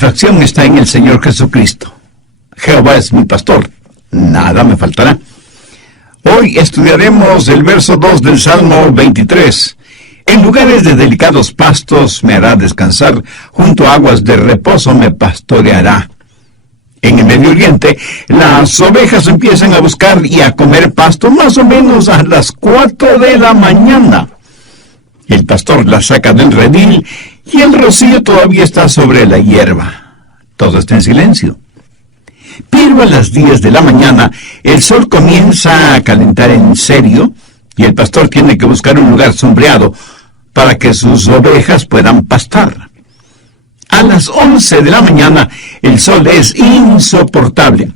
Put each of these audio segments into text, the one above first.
Satisfacción está en el Señor Jesucristo. Jehová es mi pastor, nada me faltará. Hoy estudiaremos el verso 2 del Salmo 23. En lugares de delicados pastos me hará descansar, junto a aguas de reposo me pastoreará. En el Medio Oriente, las ovejas empiezan a buscar y a comer pasto más o menos a las 4 de la mañana. El pastor las saca del redil y el rocío todavía está sobre la hierba. Todo está en silencio. Pero a las 10 de la mañana, el sol comienza a calentar en serio y el pastor tiene que buscar un lugar sombreado para que sus ovejas puedan pastar. A las 11 de la mañana, el sol es insoportable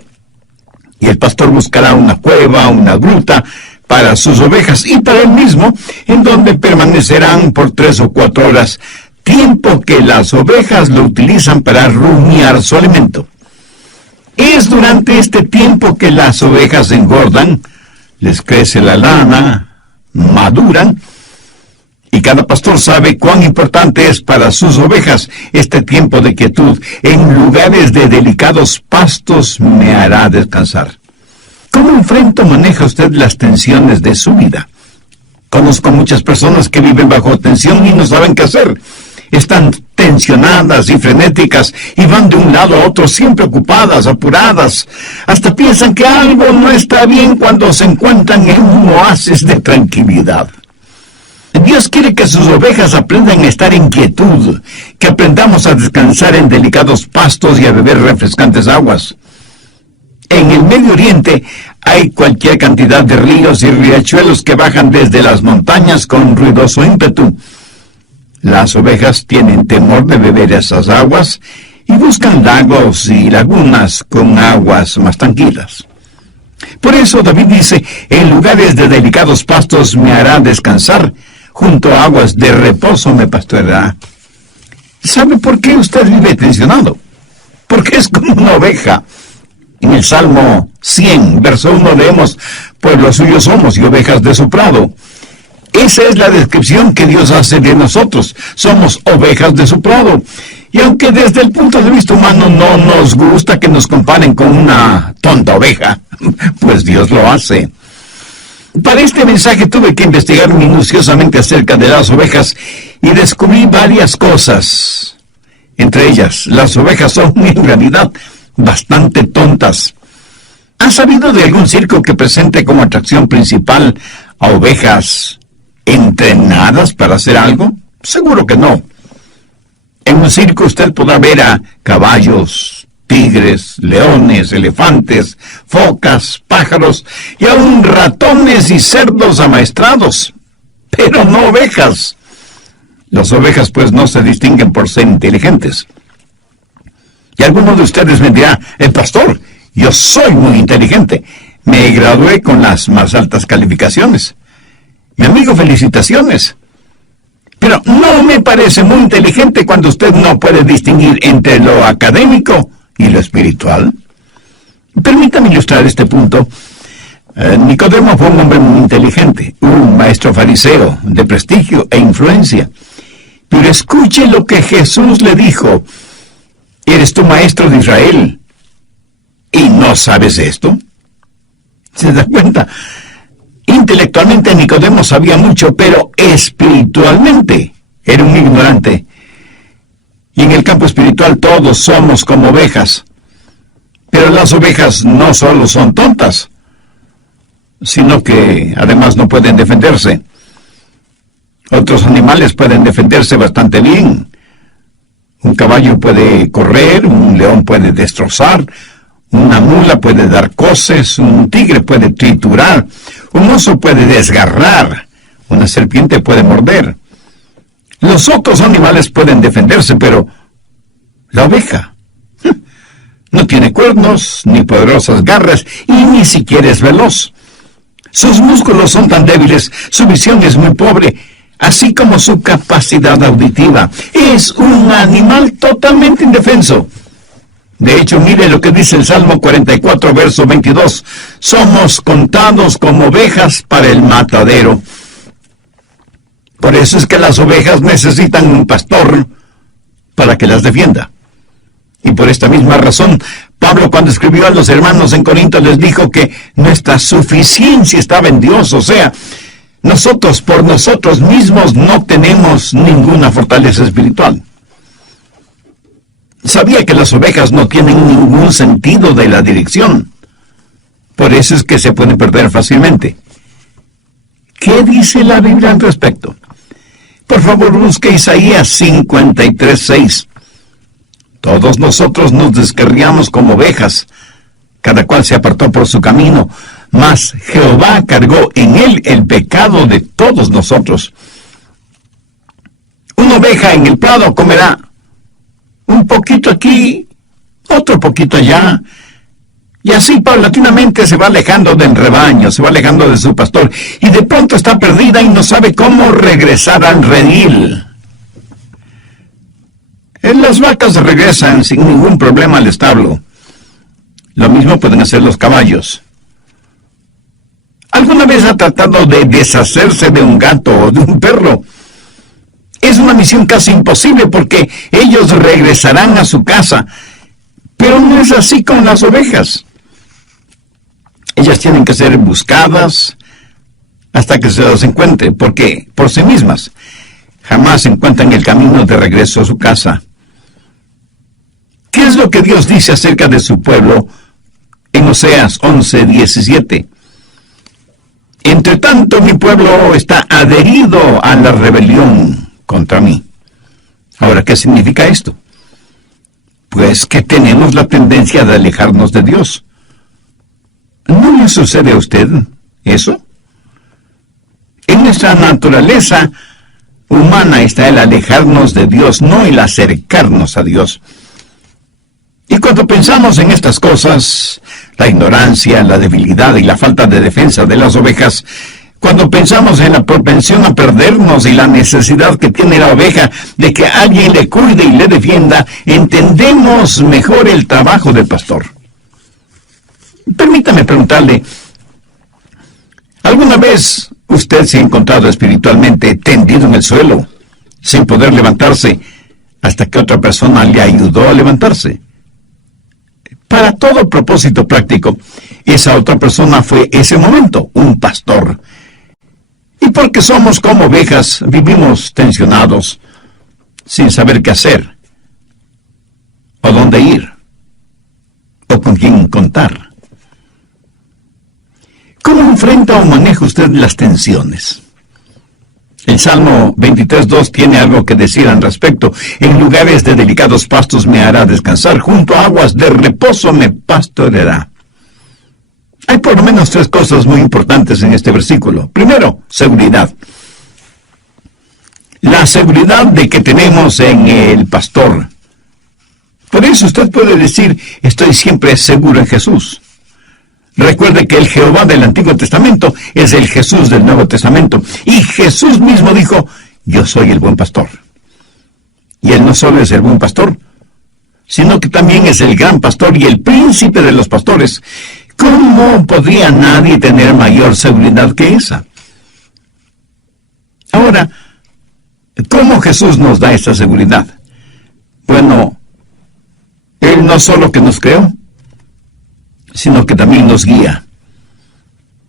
y el pastor buscará una cueva, una gruta para sus ovejas y para él mismo, en donde permanecerán por 3 o 4 horas, tiempo que las ovejas lo utilizan para rumiar su alimento. Es durante este tiempo que las ovejas engordan, les crece la lana, maduran, y cada pastor sabe cuán importante es para sus ovejas este tiempo de quietud. En lugares de delicados pastos me hará descansar. ¿Cómo enfrenta o maneja usted las tensiones de su vida? Conozco muchas personas que viven bajo tensión y no saben qué hacer. Están tensionadas y frenéticas y van de un lado a otro siempre ocupadas, apuradas. Hasta piensan que algo no está bien cuando se encuentran en un oasis de tranquilidad. Dios quiere que sus ovejas aprendan a estar en quietud, que aprendamos a descansar en delicados pastos y a beber refrescantes aguas. En el Medio Oriente hay cualquier cantidad de ríos y riachuelos que bajan desde las montañas con ruidoso ímpetu. Las ovejas tienen temor de beber esas aguas y buscan lagos y lagunas con aguas más tranquilas. Por eso David dice, en lugares de delicados pastos me hará descansar, junto a aguas de reposo me pastoreará. ¿Sabe por qué usted vive tensionado? Porque es como una oveja. En el Salmo 100, verso 1 leemos, pueblo suyo somos y ovejas de su prado. Esa es la descripción que Dios hace de nosotros. Somos ovejas de su prado. Y aunque desde el punto de vista humano no nos gusta que nos comparen con una tonta oveja, pues Dios lo hace. Para este mensaje tuve que investigar minuciosamente acerca de las ovejas y descubrí varias cosas. Entre ellas, las ovejas son en realidad bastante tontas. ¿Has sabido de algún circo que presente como atracción principal a ovejas entrenadas para hacer algo? Seguro que no. En un circo usted podrá ver a caballos, tigres, leones, elefantes, focas, pájaros y aún ratones y cerdos amaestrados, pero no ovejas. Las ovejas pues no se distinguen por ser inteligentes. Y alguno de ustedes me dirá, el pastor, yo soy muy inteligente. Me gradué con las más altas calificaciones. Mi amigo, felicitaciones. Pero no me parece muy inteligente cuando usted no puede distinguir entre lo académico y lo espiritual. Permítame ilustrar este punto. Nicodemo fue un hombre muy inteligente, un maestro fariseo de prestigio e influencia. Pero escuche lo que Jesús le dijo. ¿Eres tú maestro de Israel y no sabes esto? ¿Se da cuenta? Intelectualmente Nicodemo sabía mucho, pero espiritualmente era un ignorante. Y en el campo espiritual todos somos como ovejas. Pero las ovejas no solo son tontas, sino que además no pueden defenderse. Otros animales pueden defenderse bastante bien. Un caballo puede correr, un león puede destrozar, una mula puede dar coces, un tigre puede triturar, un oso puede desgarrar, una serpiente puede morder. Los otros animales pueden defenderse, pero la oveja no tiene cuernos, ni poderosas garras, y ni siquiera es veloz. Sus músculos son tan débiles, su visión es muy pobre, así como su capacidad auditiva. Es un animal totalmente indefenso. De hecho, mire lo que dice el Salmo 44, verso 22. Somos contados como ovejas para el matadero. Por eso es que las ovejas necesitan un pastor para que las defienda. Y por esta misma razón, Pablo, cuando escribió a los hermanos en Corinto, les dijo que nuestra suficiencia estaba en Dios. O sea, nosotros por nosotros mismos no tenemos ninguna fortaleza espiritual. Sabía que las ovejas no tienen ningún sentido de la dirección. Por eso es que se pueden perder fácilmente. ¿Qué dice la Biblia al respecto? Por favor, busque Isaías 53:6. Todos nosotros nos descarriamos como ovejas, cada cual se apartó por su camino, mas Jehová cargó en él el pecado de todos nosotros. Una oveja en el prado comerá un poquito aquí, otro poquito allá, y así paulatinamente se va alejando del rebaño, se va alejando de su pastor, y de pronto está perdida y no sabe cómo regresar al redil. Las vacas regresan sin ningún problema al establo. Lo mismo pueden hacer los caballos. ¿Alguna vez ha tratado de deshacerse de un gato o de un perro? Es una misión casi imposible porque ellos regresarán a su casa. Pero no es así con las ovejas. Ellas tienen que ser buscadas hasta que se las encuentre, porque por sí mismas jamás encuentran el camino de regreso a su casa. ¿Qué es lo que Dios dice acerca de su pueblo en Oseas 11:17? Entre tanto, mi pueblo está adherido a la rebelión contra mí. Ahora, ¿qué significa esto? Pues que tenemos la tendencia de alejarnos de Dios. ¿No le sucede a usted eso? En nuestra naturaleza humana está el alejarnos de Dios, no el acercarnos a Dios. Y cuando pensamos en estas cosas, la ignorancia, la debilidad y la falta de defensa de las ovejas, cuando pensamos en la propensión a perdernos y la necesidad que tiene la oveja de que alguien le cuide y le defienda, entendemos mejor el trabajo del pastor. Permítame preguntarle, ¿alguna vez usted se ha encontrado espiritualmente tendido en el suelo, sin poder levantarse, hasta que otra persona le ayudó a levantarse? Para todo propósito práctico, esa otra persona fue ese momento, un pastor. Y porque somos como ovejas, vivimos tensionados, sin saber qué hacer, o dónde ir, o con quién contar. ¿Cómo enfrenta o maneja usted las tensiones? El Salmo 23:2 tiene algo que decir al respecto. En lugares de delicados pastos me hará descansar, junto a aguas de reposo me pastoreará. Hay por lo menos 3 cosas muy importantes en este versículo. Primero, seguridad. La seguridad de que tenemos en el pastor. Por eso usted puede decir, estoy siempre seguro en Jesús. Recuerde que el Jehová del Antiguo Testamento es el Jesús del Nuevo Testamento. Y Jesús mismo dijo, yo soy el buen pastor. Y Él no solo es el buen pastor, sino que también es el gran pastor y el príncipe de los pastores. ¿Cómo podría nadie tener mayor seguridad que esa? Ahora, ¿cómo Jesús nos da esta seguridad? Bueno, Él no solo que nos creó, sino que también nos guía.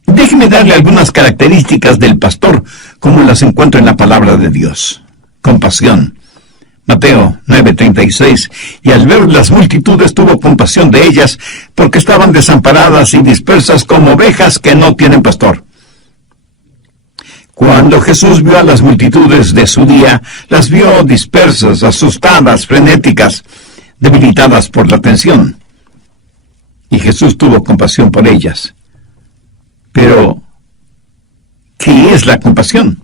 Déjeme darle algunas características del pastor, como las encuentro en la palabra de Dios. Compasión. Mateo 9:36, y al ver las multitudes tuvo compasión de ellas, porque estaban desamparadas y dispersas como ovejas que no tienen pastor. Cuando Jesús vio a las multitudes de su día, las vio dispersas, asustadas, frenéticas, debilitadas por la tensión. Y Jesús tuvo compasión por ellas. Pero, ¿qué es la compasión?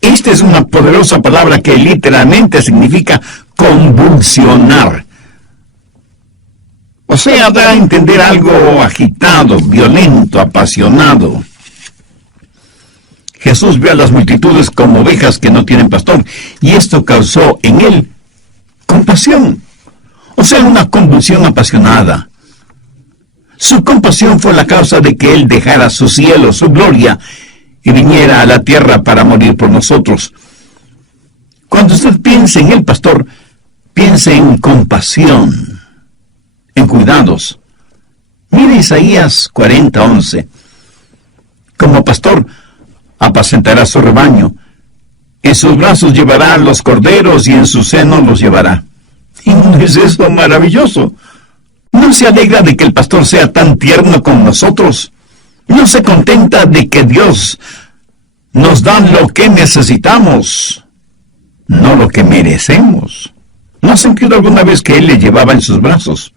Esta es una poderosa palabra que literalmente significa convulsionar. O sea, da a entender algo agitado, violento, apasionado. Jesús vio a las multitudes como ovejas que no tienen pastor, y esto causó en él compasión. O sea, una convulsión apasionada. Su compasión fue la causa de que Él dejara su cielo, su gloria, y viniera a la tierra para morir por nosotros. Cuando usted piense en el pastor, Piense en compasión, en cuidados. Mire Isaías 40:11. Como pastor, apacentará su rebaño. En sus brazos llevará a los corderos y en su seno los llevará. ¿Y no es eso maravilloso? ¿No se alegra de que el pastor sea tan tierno con nosotros? ¿No se contenta de que Dios nos da lo que necesitamos, no lo que merecemos? ¿No ha sentido alguna vez que Él le llevaba en sus brazos?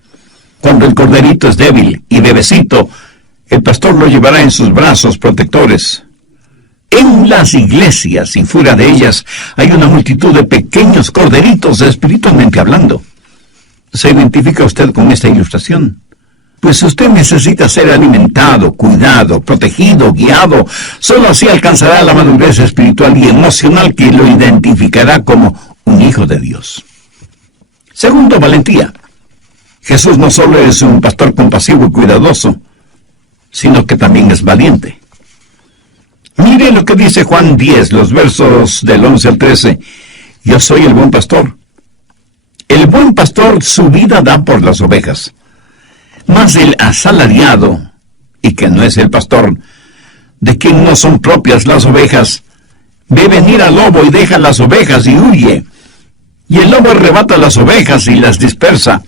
Cuando el corderito es débil y bebecito, el pastor lo llevará en sus brazos protectores. En las iglesias, y fuera de ellas, hay una multitud de pequeños corderitos espiritualmente hablando. ¿Se identifica usted con esta ilustración? Pues usted necesita ser alimentado, cuidado, protegido, guiado. Solo así alcanzará la madurez espiritual y emocional que lo identificará como un hijo de Dios. Segundo, valentía. Jesús no solo es un pastor compasivo y cuidadoso, sino que también es valiente. Mire lo que dice Juan 10, los versos del 11 al 13. Yo soy el buen pastor. El buen pastor su vida da por las ovejas. Mas el asalariado, y que no es el pastor, de quien no son propias las ovejas, ve venir al lobo y deja las ovejas y huye. Y el lobo arrebata las ovejas y las dispersa.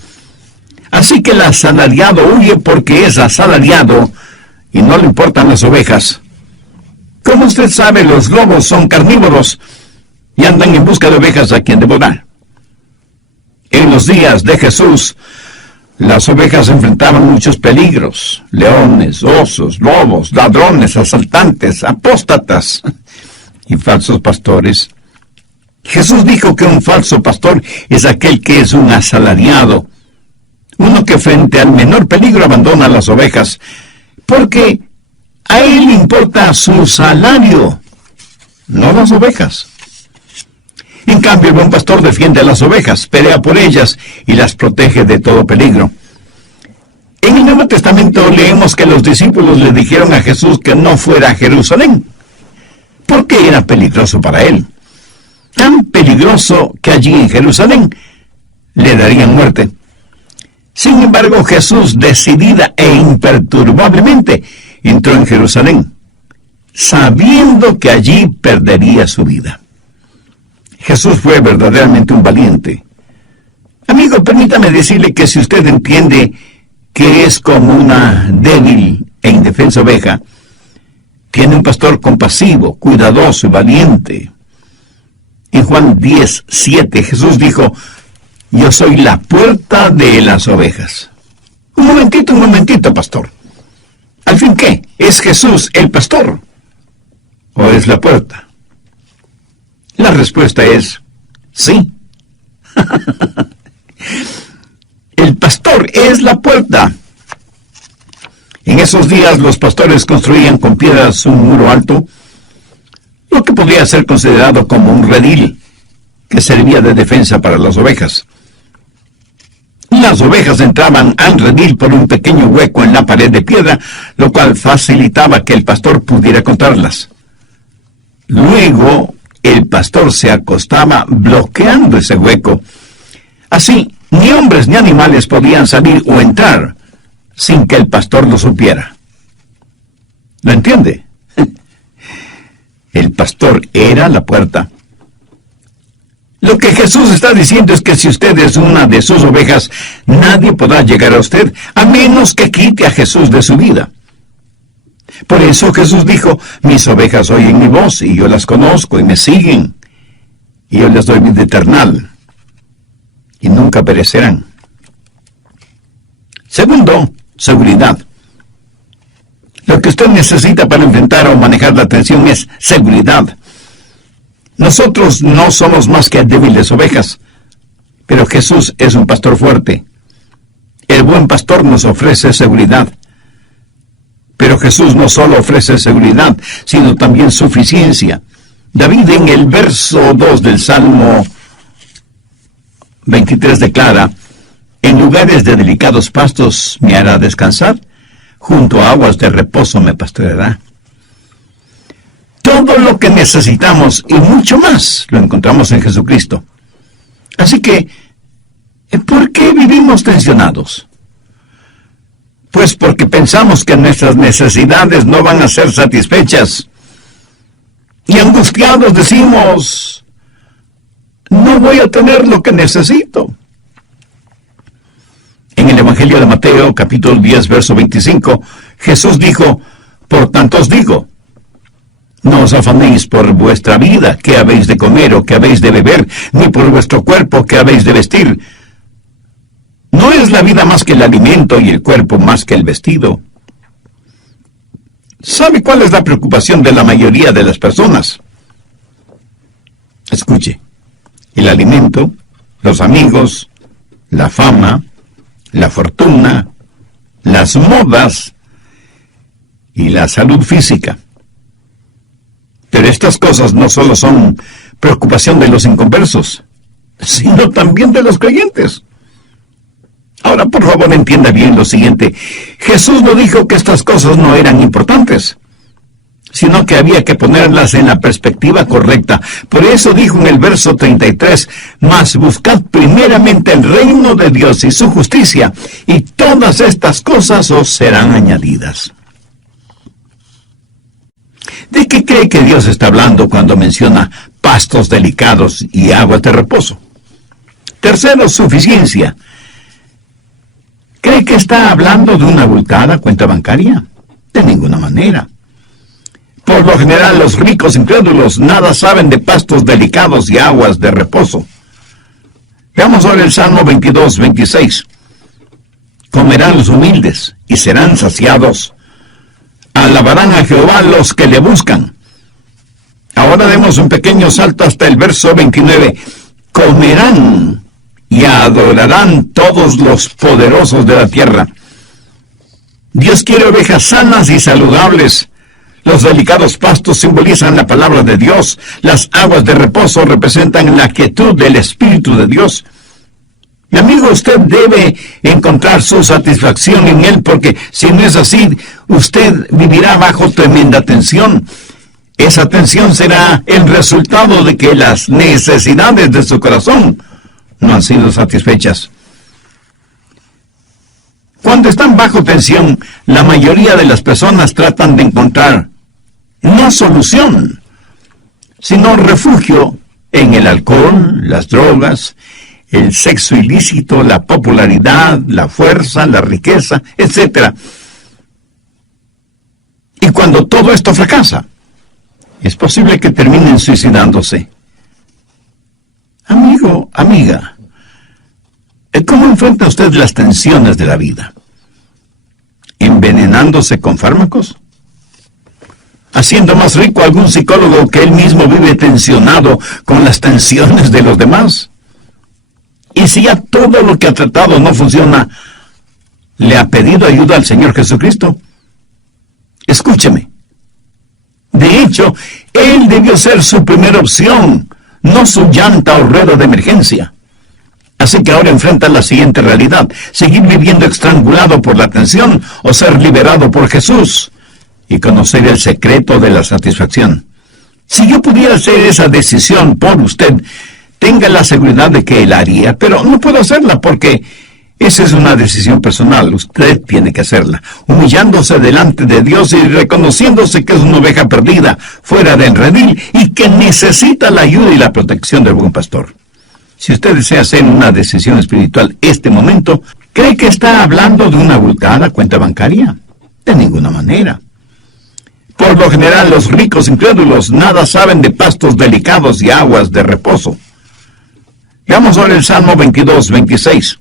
Así que el asalariado huye porque es asalariado y no le importan las ovejas. Como usted sabe, los lobos son carnívoros y andan en busca de ovejas a quien devorar. En los días de Jesús, las ovejas enfrentaban muchos peligros: leones, osos, lobos, ladrones, asaltantes, apóstatas y falsos pastores. Jesús dijo que un falso pastor es aquel que es un asalariado, uno que frente al menor peligro abandona las ovejas, porque a él le importa su salario, no las ovejas. En cambio, el buen pastor defiende a las ovejas, pelea por ellas y las protege de todo peligro. En el Nuevo Testamento leemos que los discípulos le dijeron a Jesús que no fuera a Jerusalén, porque era peligroso para él. Tan peligroso que allí en Jerusalén le darían muerte. Sin embargo, Jesús, decidida e imperturbablemente, entró en Jerusalén, sabiendo que allí perdería su vida. Jesús fue verdaderamente un valiente. Amigo, permítame decirle que si usted entiende que es como una débil e indefensa oveja, tiene un pastor compasivo, cuidadoso y valiente. En Juan 10:7, Jesús dijo: yo soy la puerta de las ovejas. Un momentito, pastor. ¿Al fin qué? ¿Es Jesús el pastor o es la puerta? La respuesta es sí. El pastor es la puerta. En esos días los pastores construían con piedras un muro alto, lo que podría ser considerado como un redil, que servía de defensa para las ovejas. Las ovejas entraban al redil por un pequeño hueco en la pared de piedra, lo cual facilitaba que el pastor pudiera contarlas. Luego, el pastor se acostaba bloqueando ese hueco. Así, ni hombres ni animales podían salir o entrar sin que el pastor lo supiera. ¿Lo entiende? El pastor era la puerta. Lo que Jesús está diciendo es que si usted es una de sus ovejas, nadie podrá llegar a usted, a menos que quite a Jesús de su vida. Por eso Jesús dijo: mis ovejas oyen mi voz, y yo las conozco, y me siguen, y yo les doy vida eterna, y nunca perecerán. Segundo, seguridad. Lo que usted necesita para enfrentar o manejar la tensión es seguridad. Nosotros no somos más que débiles ovejas, pero Jesús es un pastor fuerte. El buen pastor nos ofrece seguridad. Pero Jesús no solo ofrece seguridad, sino también suficiencia. David, en el verso 2 del Salmo 23, declara: en lugares de delicados pastos me hará descansar, junto a aguas de reposo me pastoreará. Todo lo que necesitamos y mucho más lo encontramos en Jesucristo. Así que ¿Por qué vivimos tensionados? Pues porque pensamos que nuestras necesidades no van a ser satisfechas. Y angustiados decimos, no voy a tener lo que necesito. En el Evangelio de Mateo, capítulo 10, verso 25, Jesús dijo, por tanto os digo, no os afanéis por vuestra vida, qué habéis de comer o qué habéis de beber, ni por vuestro cuerpo, qué habéis de vestir. ¿No es la vida más que el alimento y el cuerpo más que el vestido? ¿Sabe cuál es la preocupación de la mayoría de las personas? Escuche, el alimento, los amigos, la fama, la fortuna, las modas y la salud física. Pero estas cosas no solo son preocupación de los inconversos, sino también de los creyentes. Ahora, por favor, entienda bien lo siguiente. Jesús no dijo que estas cosas no eran importantes, sino que había que ponerlas en la perspectiva correcta. Por eso dijo en el verso 33, mas buscad primeramente el reino de Dios y su justicia, y todas estas cosas os serán añadidas. ¿De qué cree que Dios está hablando cuando menciona pastos delicados y aguas de reposo? Tercero, suficiencia. ¿Cree que está hablando de una abultada cuenta bancaria? De ninguna manera. Por lo general, los ricos incrédulos nada saben de pastos delicados y aguas de reposo. Veamos ahora el Salmo 22, 26. Comerán los humildes y serán saciados. Alabarán a Jehová los que le buscan. Ahora demos un pequeño salto hasta el verso 29. Comerán y adorarán todos los poderosos de la tierra. Dios quiere ovejas sanas y saludables. Los delicados pastos simbolizan la palabra de Dios. Las aguas de reposo representan la quietud del Espíritu de Dios. Mi amigo, usted debe encontrar su satisfacción en Él, porque si no es así, usted vivirá bajo tremenda tensión. Esa tensión será el resultado de que las necesidades de su corazón no han sido satisfechas. Cuando están bajo tensión, la mayoría de las personas tratan de encontrar no solución, sino refugio en el alcohol, las drogas, el sexo ilícito, la popularidad, la fuerza, la riqueza, etc. Y cuando todo esto fracasa, es posible que terminen suicidándose. Amigo, amiga, ¿cómo enfrenta usted las tensiones de la vida? ¿Envenenándose con fármacos? ¿Haciendo más rico a algún psicólogo que él mismo vive tensionado con las tensiones de los demás? Y si ya todo lo que ha tratado no funciona, ¿le ha pedido ayuda al Señor Jesucristo? Escúcheme. De hecho, Él debió ser su primera opción, no su llanta o rueda de emergencia. Así que ahora enfrenta la siguiente realidad: seguir viviendo estrangulado por la tensión o ser liberado por Jesús y conocer el secreto de la satisfacción. Si yo pudiera hacer esa decisión por usted, tenga la seguridad de que Él haría, pero no puedo hacerla porque esa es una decisión personal. Usted tiene que hacerla, humillándose delante de Dios y reconociéndose que es una oveja perdida, fuera del redil, y que necesita la ayuda y la protección del buen pastor. Si usted desea hacer una decisión espiritual este momento, ¿cree que está hablando de una abultada cuenta bancaria? De ninguna manera. Por lo general, los ricos incrédulos nada saben de pastos delicados y aguas de reposo. Veamos ahora el Salmo 22, 26.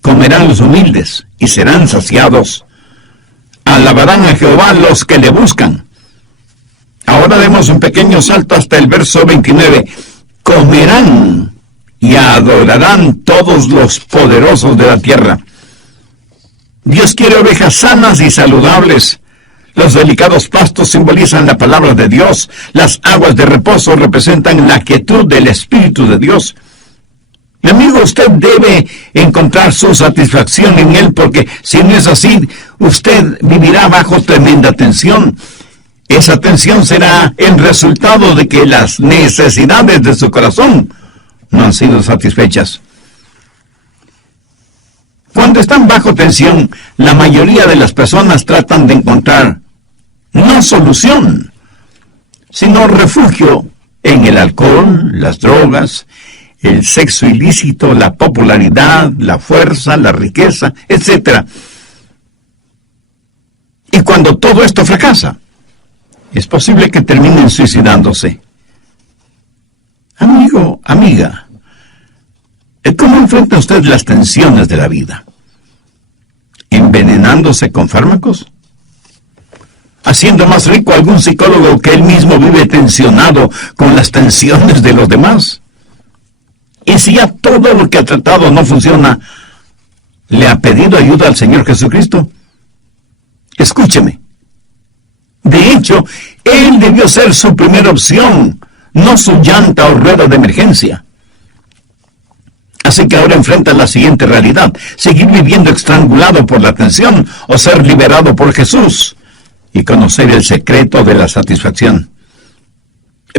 Comerán los humildes y serán saciados. Alabarán a Jehová los que le buscan. Ahora demos un pequeño salto hasta el verso 29. Comerán y adorarán todos los poderosos de la tierra. Dios quiere ovejas sanas y saludables. Los delicados pastos simbolizan la palabra de Dios. Las aguas de reposo representan la quietud del Espíritu de Dios. Mi amigo, usted debe encontrar su satisfacción en Él, porque si no es así, usted vivirá bajo tremenda tensión. Esa tensión será el resultado de que las necesidades de su corazón no han sido satisfechas. Si usted desea hacer una decisión por usted, tenga la seguridad de que Él haría, pero no puedo hacerla porque esa es una decisión personal. Usted tiene que hacerla, humillándose delante de Dios y reconociéndose que es una oveja perdida, fuera del redil, y que necesita la ayuda y la protección del buen pastor. Si usted desea hacer una decisión por usted, tenga la seguridad de que Él haría, pero no puedo hacerla porque esa es una decisión personal. Usted tiene que hacerla, humillándose delante de Dios y reconociéndose que es una oveja perdida, fuera del redil, y que necesita la ayuda y la protección del buen pastor. bajo tensión, la mayoría de las personas tratan de encontrar no solución, sino refugio en el alcohol, las drogas, el sexo ilícito, la popularidad, la fuerza, la riqueza, etc. Y cuando todo esto fracasa, es posible que terminen suicidándose. Amigo, amiga, ¿cómo enfrenta usted las tensiones de la vida? ¿Envenenándose con fármacos? ¿Haciendo más rico a algún psicólogo que él mismo vive tensionado con las tensiones de los demás? Y si ya todo lo que ha tratado no funciona, ¿le ha pedido ayuda al Señor Jesucristo? Escúcheme. De hecho, Él debió ser su primera opción, no su llanta o rueda de emergencia. Así que ahora enfrenta la siguiente realidad: seguir viviendo estrangulado por la tensión o ser liberado por Jesús y conocer el secreto de la satisfacción.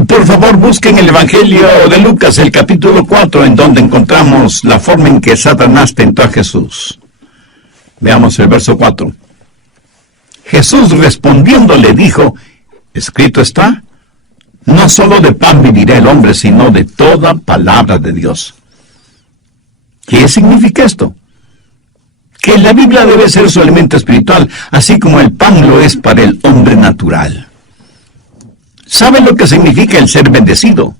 Por favor, busquen el Evangelio de Lucas, el capítulo 4, en donde encontramos la forma en que Satanás tentó a Jesús. Veamos el verso 4. Jesús respondiendo le dijo: escrito está, no solo de pan vivirá el hombre, sino de toda palabra de Dios. ¿Qué significa esto? Que la Biblia debe ser su alimento espiritual, así como el pan lo es para el hombre natural. ¿Saben lo que significa el ser bendecido?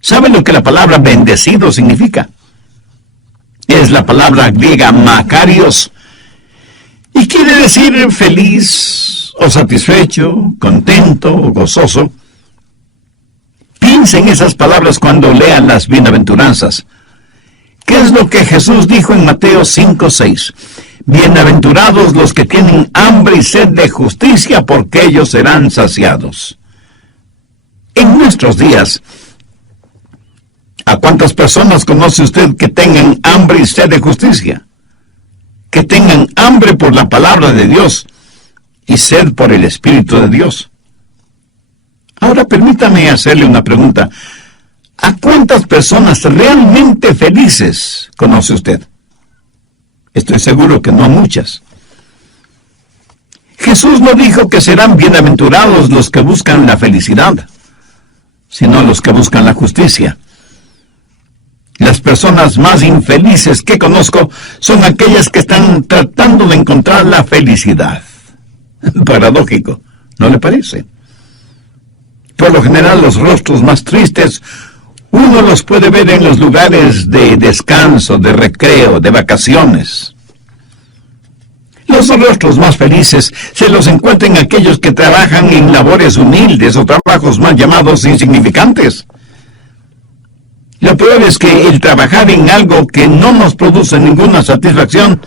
¿Saben lo que la palabra bendecido significa? Es la palabra griega makarios, y quiere decir feliz, o satisfecho, contento, o gozoso. Piensen en esas palabras cuando lean las bienaventuranzas. ¿Qué es lo que Jesús dijo en Mateo 5:6? Bienaventurados los que tienen hambre y sed de justicia, porque ellos serán saciados. En nuestros días, ¿a cuántas personas conoce usted que tengan hambre y sed de justicia? Que tengan hambre por la palabra de Dios y sed por el Espíritu de Dios. Ahora permítame hacerle una pregunta. ¿A cuántas personas realmente felices conoce usted? Estoy seguro que no a muchas. Jesús no dijo que serán bienaventurados los que buscan la felicidad, sino los que buscan la justicia. Las personas más infelices que conozco son aquellas que están tratando de encontrar la felicidad. Paradójico, ¿no le parece? Por lo general, los rostros más tristes uno los puede ver en los lugares de descanso, de recreo, de vacaciones. Los rostros más felices se los encuentran aquellos que trabajan en labores humildes o trabajos más llamados insignificantes. Lo peor es que el trabajar en algo que no nos produce ninguna satisfacción,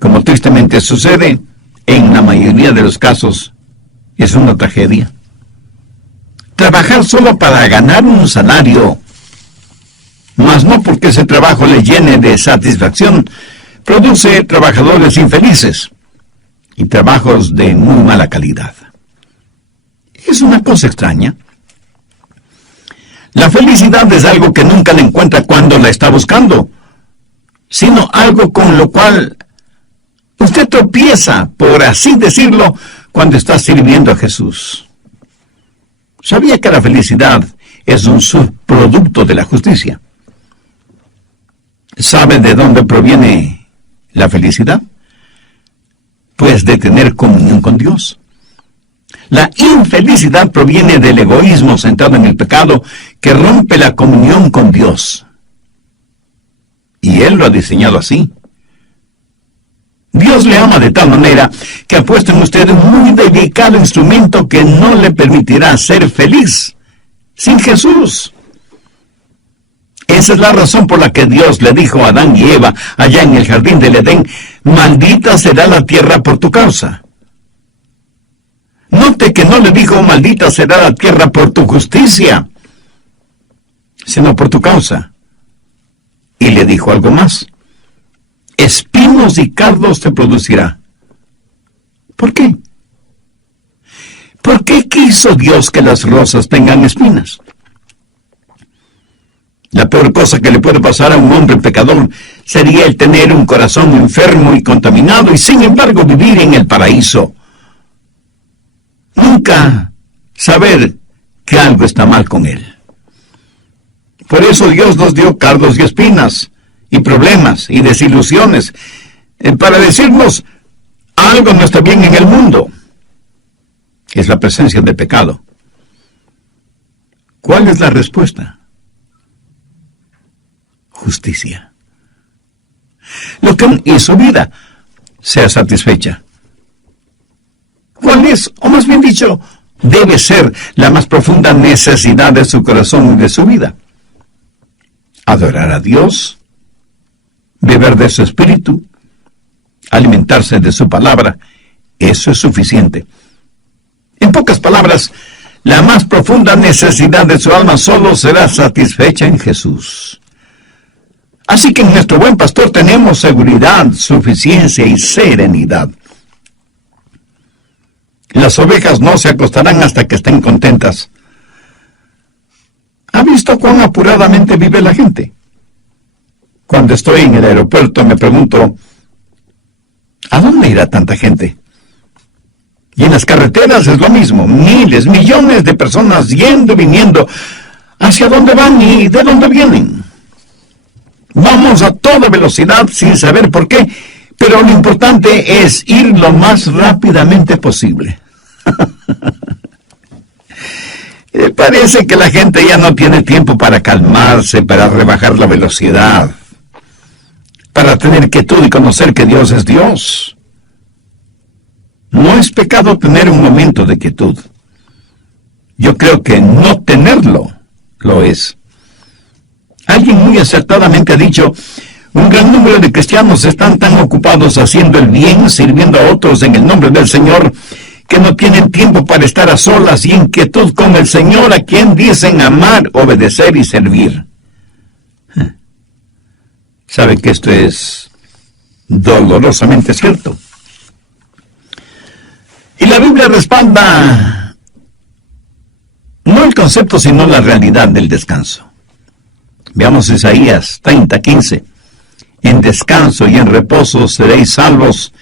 como tristemente sucede en la mayoría de los casos, es una tragedia. Trabajar solo para ganar un salario, mas no porque ese trabajo le llene de satisfacción, produce trabajadores infelices y trabajos de muy mala calidad. Es una cosa extraña. La felicidad es algo que nunca la encuentra cuando la está buscando, sino algo con lo cual usted tropieza, por así decirlo, cuando está sirviendo a Jesús. ¿Sabía que la felicidad es un subproducto de la justicia? ¿Sabe de dónde proviene la felicidad? Pues de tener comunión con Dios. La infelicidad proviene del egoísmo centrado en el pecado que rompe la comunión con Dios. Y Él lo ha diseñado así. Dios le ama de tal manera que ha puesto en usted un muy delicado instrumento que no le permitirá ser feliz sin Jesús. Esa es la razón por la que Dios le dijo a Adán y Eva allá en el jardín del Edén: maldita será la tierra por tu causa. Note que no le dijo maldita será la tierra por tu justicia, sino por tu causa. Y le dijo algo más: espinos y cardos te producirá. ¿Por qué? ¿Por qué quiso Dios que las rosas tengan espinas? La peor cosa que le puede pasar a un hombre pecador sería el tener un corazón enfermo y contaminado y sin embargo vivir en el paraíso. Nunca saber que algo está mal con él. Por eso Dios nos dio cardos y espinas, y problemas y desilusiones, para decirnos algo no está bien en el mundo. Es la presencia del pecado. ¿Cuál es la respuesta? Justicia. Lo que en su vida sea satisfecha. ¿Cuál es, o más bien dicho, debe ser la más profunda necesidad de su corazón y de su vida? Adorar a Dios, beber de su espíritu, alimentarse de su palabra. Eso es suficiente. En pocas palabras, la más profunda necesidad de su alma solo será satisfecha en Jesús. Así que en nuestro buen pastor tenemos seguridad, suficiencia y serenidad. Las ovejas no se acostarán hasta que estén contentas. ¿Ha visto cuán apuradamente vive la gente? Cuando estoy en el aeropuerto me pregunto, ¿a dónde irá tanta gente? Y en las carreteras es lo mismo, miles, millones de personas yendo, viniendo. ¿Hacia dónde van y de dónde vienen? Vamos a toda velocidad sin saber por qué, pero lo importante es ir lo más rápidamente posible. Parece que la gente ya no tiene tiempo para calmarse, para rebajar la velocidad, para tener quietud y conocer que Dios es Dios. No es pecado tener un momento de quietud. Yo creo que no tenerlo lo es. Alguien muy acertadamente ha dicho, un gran número de cristianos están tan ocupados haciendo el bien, sirviendo a otros en el nombre del Señor, que no tienen tiempo para estar a solas y en quietud con el Señor, a quien dicen amar, obedecer y servir. ¿Sabe que esto es dolorosamente cierto? Y la Biblia respalda no el concepto, sino la realidad del descanso. Veamos Isaías 30:15. En descanso y en reposo seréis salvos,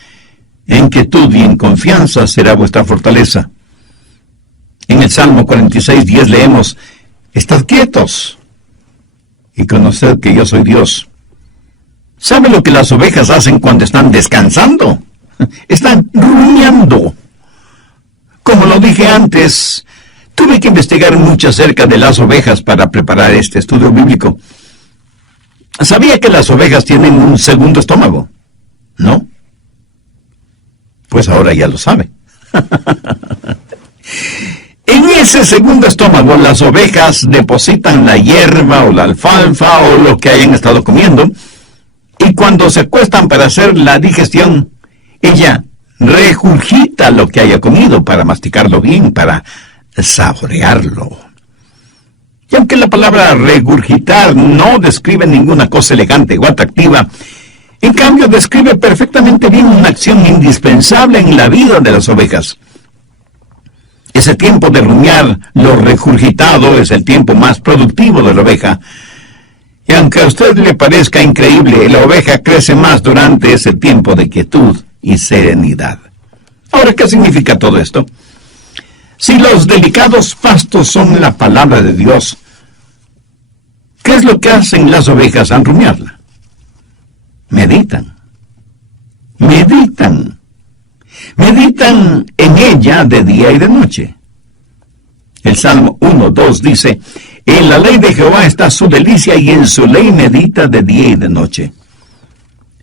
en quietud y en confianza será vuestra fortaleza. En el Salmo 46:10 leemos, estad quietos y conoced que yo soy Dios. ¿Sabe lo que las ovejas hacen cuando están descansando? Están rumiando. Como lo dije antes, tuve que investigar mucho acerca de las ovejas para preparar este estudio bíblico. ¿Sabía que las ovejas tienen un segundo estómago? ¿No? Pues ahora ya lo sabe. En ese segundo estómago, las ovejas depositan la hierba o la alfalfa o lo que hayan estado comiendo, y cuando se acuestan para hacer la digestión, ella regurgita lo que haya comido para masticarlo bien, para saborearlo. Y aunque la palabra regurgitar no describe ninguna cosa elegante o atractiva, en cambio describe perfectamente bien una acción indispensable en la vida de las ovejas. Ese tiempo de rumiar lo regurgitado es el tiempo más productivo de la oveja. Y aunque a usted le parezca increíble, la oveja crece más durante ese tiempo de quietud y serenidad. Ahora, ¿qué significa todo esto? Si los delicados pastos son la palabra de Dios, ¿qué es lo que hacen las ovejas al rumiarla? Meditan. Meditan. Meditan en ella de día y de noche. El Salmo 1:2 dice, en la ley de Jehová está su delicia y en su ley medita de día y de noche.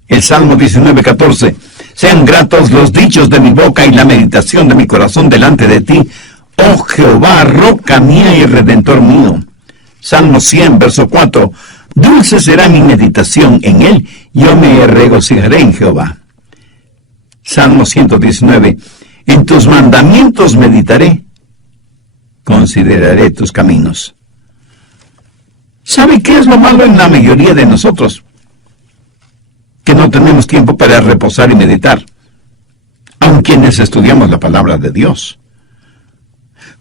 El Salmo 19:14, sean gratos los dichos de mi boca y la meditación de mi corazón delante de ti, oh Jehová, roca mía y redentor mío. Salmo 100, verso 4, dulce será mi meditación en él, yo me regocijaré en Jehová. Salmo 119, en tus mandamientos meditaré, consideraré tus caminos. ¿Sabe qué es lo malo en la mayoría de nosotros? Que no tenemos tiempo para reposar y meditar, aun quienes estudiamos la palabra de Dios.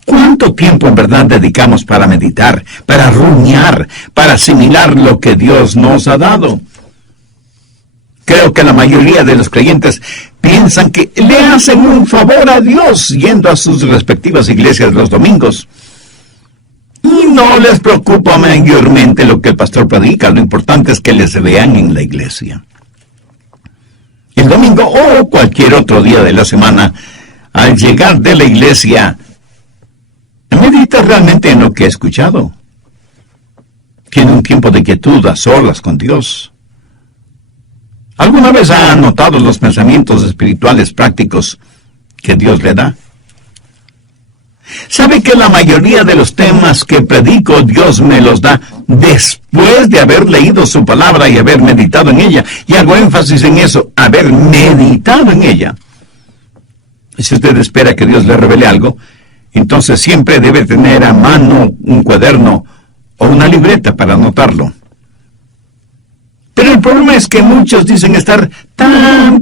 ¿Cuánto tiempo en verdad dedicamos para meditar, para rumiar, para asimilar lo que Dios nos ha dado? Creo que la mayoría de los creyentes piensan que le hacen un favor a Dios yendo a sus respectivas iglesias los domingos. Y no les preocupa mayormente lo que el pastor predica, lo importante es que les vean en la iglesia. El domingo o cualquier otro día de la semana, al llegar de la iglesia, medita realmente en lo que he escuchado. Tiene un tiempo de quietud a solas con Dios. ¿Alguna vez ha anotado los pensamientos espirituales prácticos que Dios le da? ¿Sabe que la mayoría de los temas que predico Dios me los da después de haber leído su palabra y haber meditado en ella? Y hago énfasis en eso, haber meditado en ella. Si usted espera que Dios le revele algo, entonces siempre debe tener a mano un cuaderno o una libreta para anotarlo. Pero el problema es que muchos dicen estar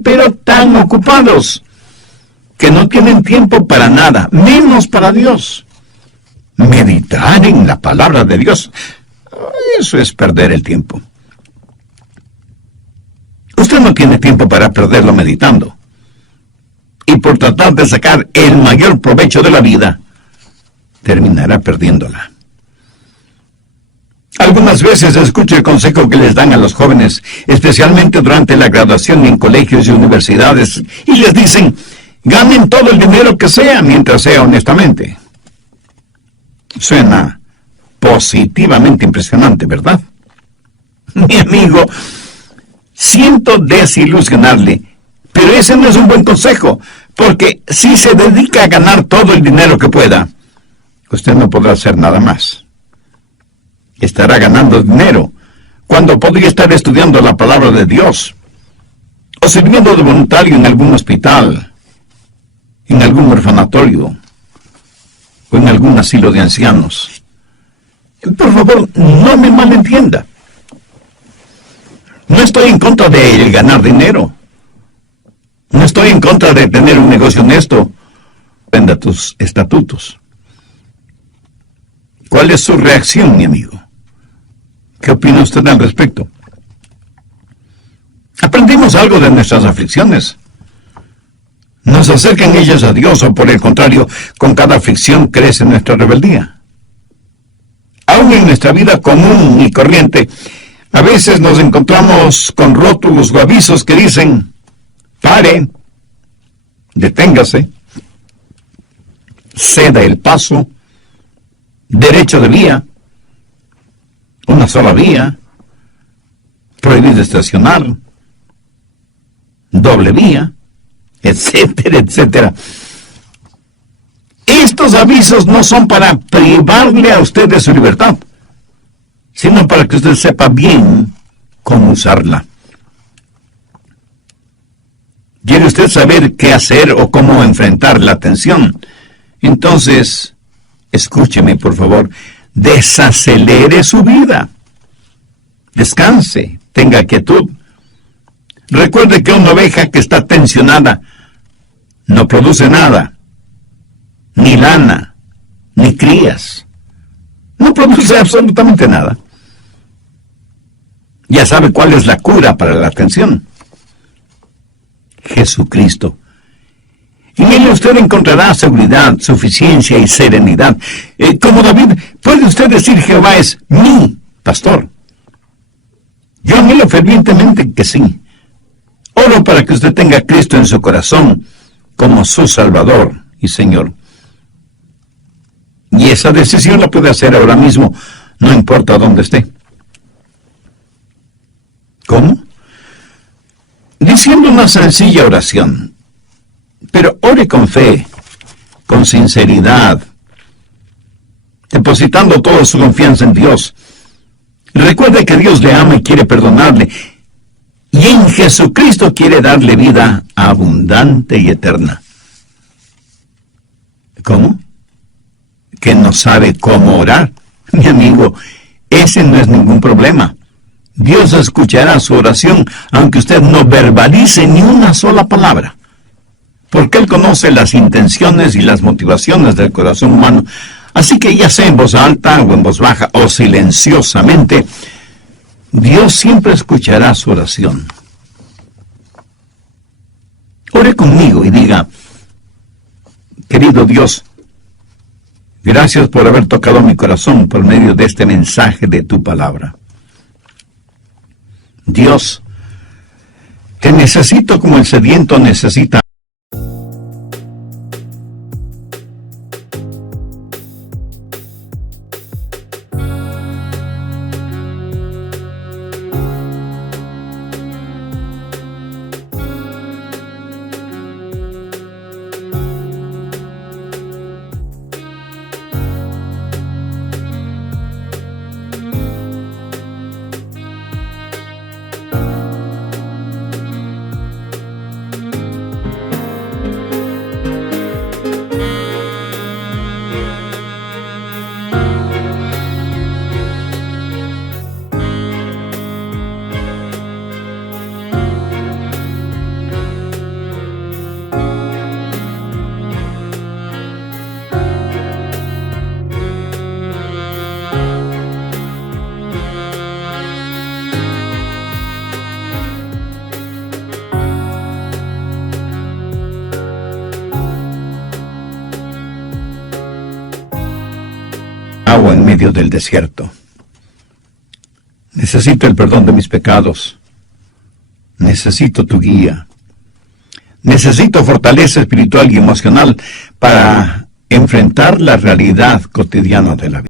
pero tan ocupados que no tienen tiempo para nada, menos para Dios. Meditar en la palabra de Dios, eso es perder el tiempo. Usted no tiene tiempo para perderlo meditando. Y por tratar de sacar el mayor provecho de la vida, terminará perdiéndola. Algunas veces escucho el consejo que les dan a los jóvenes, especialmente durante la graduación en colegios y universidades, y les dicen: ganen todo el dinero que sea, mientras sea honestamente. Suena positivamente impresionante, ¿verdad? Mi amigo, siento desilusionarle, pero ese no es un buen consejo, porque si se dedica a ganar todo el dinero que pueda, usted no podrá hacer nada más. Estará ganando dinero cuando podría estar estudiando la palabra de Dios, o sirviendo de voluntario en algún hospital, en algún orfanatorio, o en algún asilo de ancianos. Por favor, no me malentienda. No estoy en contra de ganar dinero. No estoy en contra de tener un negocio honesto. Venda tus estatutos. ¿Cuál es su reacción, mi amigo? ¿Qué opina usted al respecto? ¿Aprendimos algo de nuestras aflicciones? ¿Nos acercan ellas a Dios o por el contrario, con cada aflicción crece nuestra rebeldía? Aún en nuestra vida común y corriente, a veces nos encontramos con rótulos o avisos que dicen: pare, deténgase, ceda el paso, derecho de vía, una sola vía, prohibido estacionar, doble vía, etcétera, etcétera. Estos avisos no son para privarle a usted de su libertad, sino para que usted sepa bien cómo usarla. ¿Quiere usted saber qué hacer o cómo enfrentar la tensión? Entonces, escúcheme, por favor. Desacelere su vida. Descanse, tenga quietud. Recuerde que una oveja que está tensionada no produce nada, ni lana, ni crías. No produce absolutamente nada. Ya sabe cuál es la cura para la tensión: Jesucristo. En él usted encontrará seguridad, suficiencia y serenidad. Como David, puede usted decir: Jehová es mi pastor. Yo anhelo fervientemente que sí. Oro para que usted tenga a Cristo en su corazón como su Salvador y Señor. Y esa decisión la puede hacer ahora mismo, no importa dónde esté. ¿Cómo? Diciendo una sencilla oración. Pero ore con fe, con sinceridad, depositando toda su confianza en Dios. Recuerde que Dios le ama y quiere perdonarle, y en Jesucristo quiere darle vida abundante y eterna. ¿Cómo? ¿Que no sabe cómo orar? Mi amigo, ese no es ningún problema. Dios escuchará su oración, aunque usted no verbalice ni una sola palabra. porque Él conoce las intenciones y las motivaciones del corazón humano. Así que ya sea en voz alta o en voz baja o silenciosamente, Dios siempre escuchará su oración. Ore conmigo y diga: querido Dios, gracias por haber tocado mi corazón por medio de este mensaje de tu palabra. Dios, te necesito como el sediento necesita. Agua en medio del desierto. Necesito el perdón de mis pecados. Necesito tu guía. Necesito fortaleza espiritual y emocional para enfrentar la realidad cotidiana de la vida.